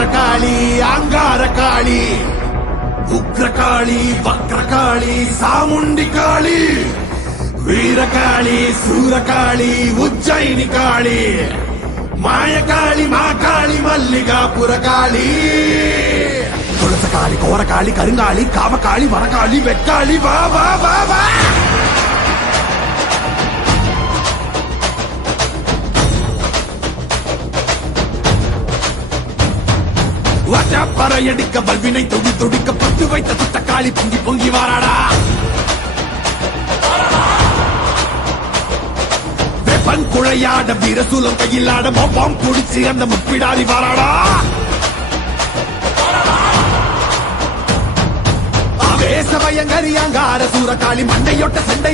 பத்ரகாளி அங்கார காளி உக்ரகாளி வக்ரகாளி சாமுண்டி காளி வீரகாளி சூரகாளி உஜ்ஜயினி காளி மாயகாளி மாகாளி மல்லிகாபுர காளி துளசகாளி கோரகாளி கருங்காளி காமகாளி மரகாளி வெக்காளி வா வா வா வா பறையடிக்க பல்வினை துடி துடிக்க பட்டு வைத்த சுத்தக்காளி பொங்கி பொங்கி வாராடா வெப்பன் குழையாட வீரசூலம் கையிலாட மொப்பம் குடிச்சு அந்த முப்பிடாதி வாராடா ஆவேச பயங்கரி அங்கார சூரகாளி மண்டையொட்ட சண்டை